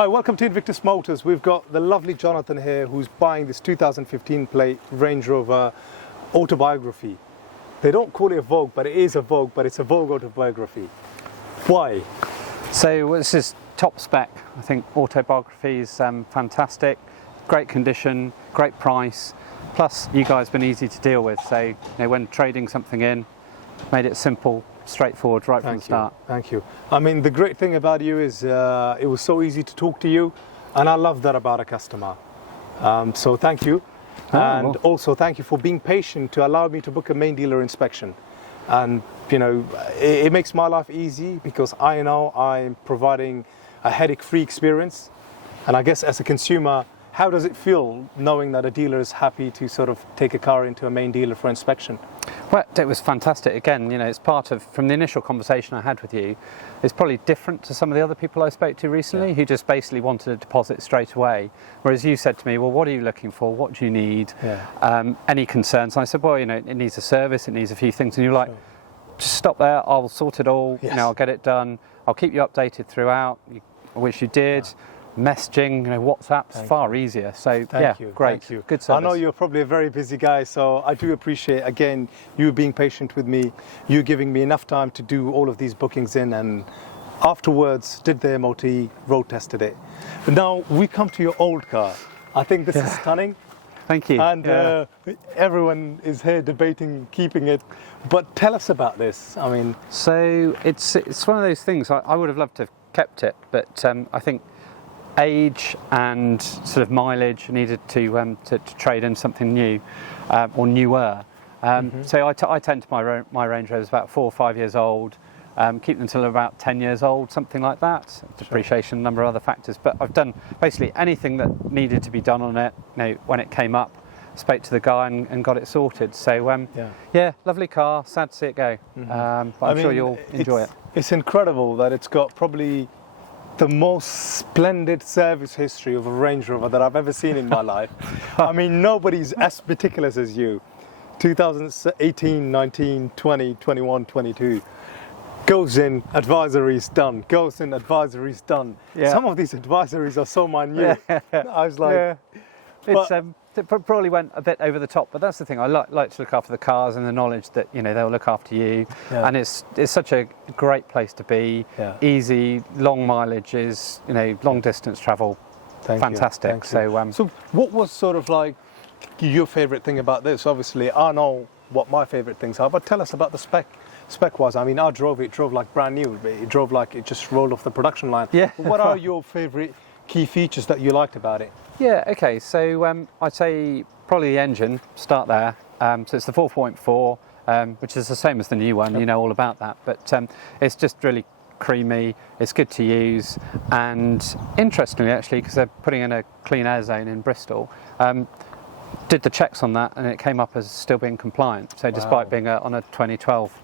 Hi, welcome to Invictus Motors. We've got the lovely Jonathan here who's buying this 2015 plate Range Rover autobiography. They don't call it a Vogue, but it is a Vogue, but it's a Vogue autobiography. Why? So this is top spec. I think autobiography is fantastic, great condition, great price. Plus, you guys have been easy to deal with. So, you know, when trading something in, made it simple, straightforward right from the start. Thank you. I mean, the great thing about you is it was so easy to talk to you, and I love that about a customer. So thank you. And also thank you for being patient to allow me to book a main dealer inspection. And, you know, it makes my life easy because I know I'm providing a headache-free experience. And I guess as a consumer, how does it feel knowing that a dealer is happy to sort of take a car into a main dealer for inspection? Well, it was fantastic. Again, you know, it's part of, from the initial conversation I had with you, it's probably different to some of the other people I spoke to recently who just basically wanted a deposit straight away. Whereas you said to me, well, what are you looking for? What do you need? Any concerns? And I said, well, you know, it needs a service, it needs a few things. And you're like, just stop there, I'll sort it all, you know, I'll get it done. I'll keep you updated throughout, which you did. Messaging, you know, WhatsApp's far easier. So Thank you. Great. Thank you. Good service. I know you're probably a very busy guy, so I do appreciate, again, you being patient with me, you giving me enough time to do all of these bookings in, and afterwards did the MOT, road tested it. But now we come to your old car. I think this is stunning. Thank you. And everyone is here debating keeping it. But tell us about this. I mean, so it's one of those things. I would have loved to have kept it, but I think age and sort of mileage needed to trade in something new or newer. So I tend to my Range Rovers about 4 or 5 years old. Keep them until about 10 years old, something like that. Depreciation, a number of other factors. But I've done basically anything that needed to be done on it. You know, when it came up, spoke to the guy and got it sorted. So yeah, lovely car. Sad to see it go. But I'm sure you'll enjoy it. It's incredible that it's got probably the most splendid service history of a Range Rover that I've ever seen in my life. I mean, nobody's as meticulous as you. 2018, 19, 20, 21, 22. Goes in, advisories done. Goes in, advisories done. Some of these advisories are so minute. I was like... It probably went a bit over the top, but that's the thing. I like to look after the cars and the knowledge that, you know, they'll look after you. And it's such a great place to be. Easy, long mileages, you know, long distance travel. Fantastic. So what was sort of like your favourite thing about this? Obviously, I know what my favourite things are, but tell us about the spec was. I mean, I drove it. It drove like brand new. It drove like it just rolled off the production line. What are your favourite key features that you liked about it? Okay, so I'd say probably the engine, start there. So it's the 4.4, which is the same as the new one, you know all about that. But it's just really creamy, it's good to use. And interestingly, actually, because they're putting in a clean air zone in Bristol, did the checks on that and it came up as still being compliant. So despite being on a 2012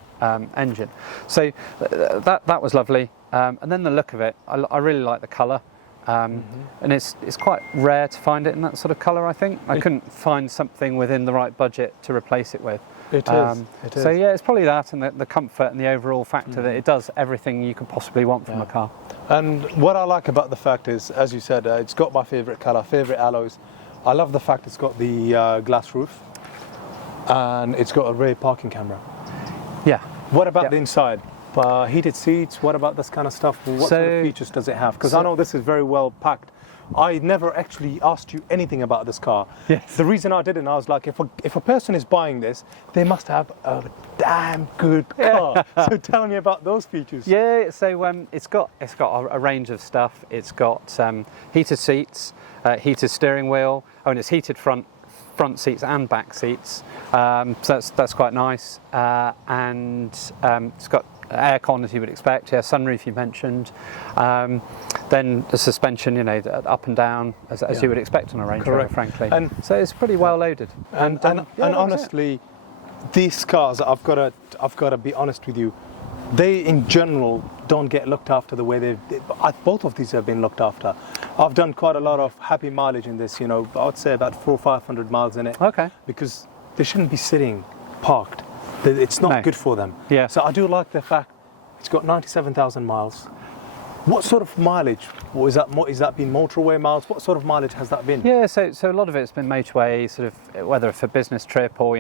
engine. So that was lovely. And then the look of it, I really like the colour. And it's quite rare to find it in that sort of colour, I think. I couldn't find something within the right budget to replace it with. It is. So yeah, it's probably that and the comfort and the overall factor that it does everything you could possibly want from a car. And what I like about the fact is, as you said, it's got my favourite colour, favourite alloys. I love the fact it's got the glass roof and it's got a rear parking camera. What about the inside? Heated seats, what about this kind of stuff? What sort of features does it have? Because I know this is very well packed. I never actually asked you anything about this car. The reason I didn't, I was like, if a person is buying this, they must have a damn good car. So tell me about those features. So it's got a range of stuff. It's got heated seats, heated steering wheel. And it's heated front seats and back seats. So that's quite nice. And it's got aircon, as you would expect, sunroof you mentioned, then the suspension, you know, up and down as you would expect on a Range Rover, frankly. And so it's pretty well loaded. And honestly, these cars, I've got to be honest with you, they in general don't get looked after the way both of these have been looked after. I've done quite a lot of happy mileage in this, you know, I would say about 400 or 500 miles in it. Because they shouldn't be sitting parked. It's not good for them. So I do like the fact it's got 97,000 miles. What sort of mileage? What is that been motorway miles? What sort of mileage has that been? Yeah, so a lot of it's been motorway, sort of whether for business trip or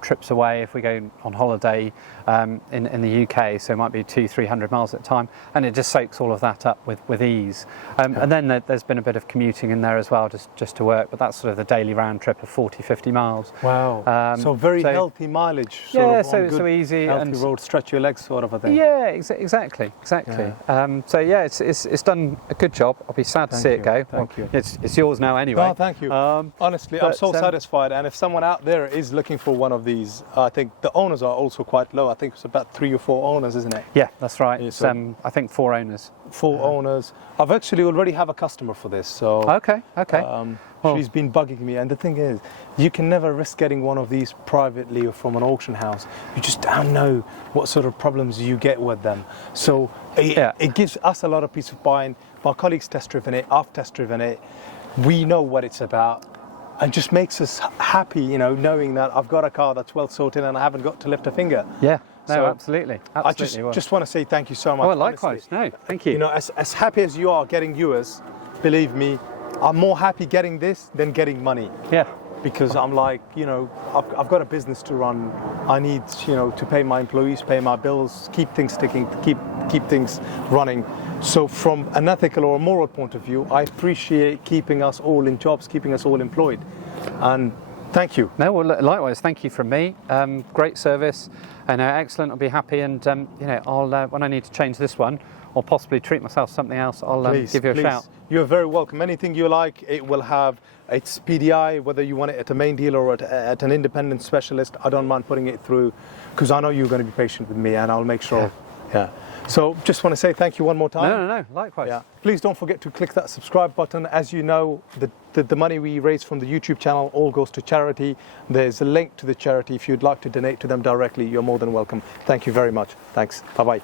trips away if we go on holiday in the UK. So it might be 200-300 miles at a time, and it just soaks all of that up with ease. And then there's been a bit of commuting in there as well, just to work. But that's sort of the daily round trip of 40-50 miles. Wow. So very healthy mileage. So easy healthy and road, stretch your legs, sort of a thing. Yeah, exactly. Yeah. It's done a good job. I'll be sad to see it go. Thank you. It's yours now anyway. No, thank you. Honestly, I'm so satisfied. And if someone out there is looking for one of these, I think the owners are also quite low. I think it's about 3 or 4 owners, isn't it? Yeah, that's right. Yeah, It's, I think 4 owners. 4 owners. I've actually already have a customer for this. So Okay. She's been bugging me, and the thing is, you can never risk getting one of these privately or from an auction house. You just don't know what sort of problems you get with them. So it gives us a lot of peace of mind. My colleagues test driven it, I've test driven it. We know what it's about, and just makes us happy, knowing that I've got a car that's well sorted and I haven't got to lift a finger. Yeah. No, So absolutely. I just want to say thank you so much. Well, likewise. Honestly. No, thank you. As happy as you are getting yours, believe me, I'm more happy getting this than getting money. Yeah. Because I'm like, I've got a business to run. I need, to pay my employees, pay my bills, keep things ticking, keep things running. So from an ethical or a moral point of view, I appreciate keeping us all in jobs, keeping us all employed. And thank you. No, well, likewise, thank you from me. Great service, and excellent. I'll be happy, and I'll when I need to change this one, or possibly treat myself to something else, I'll give you a shout. You're very welcome. Anything you like, it will have its PDI, whether you want it at a main dealer or at an independent specialist. I don't mind putting it through, because I know you're going to be patient with me, and I'll make sure. Yeah. So just want to say thank you one more time. No, likewise. Yeah. Please don't forget to click that subscribe button. As you know, the money we raise from the YouTube channel all goes to charity. There's a link to the charity. If you'd like to donate to them directly, you're more than welcome. Thank you very much. Thanks. Bye-bye.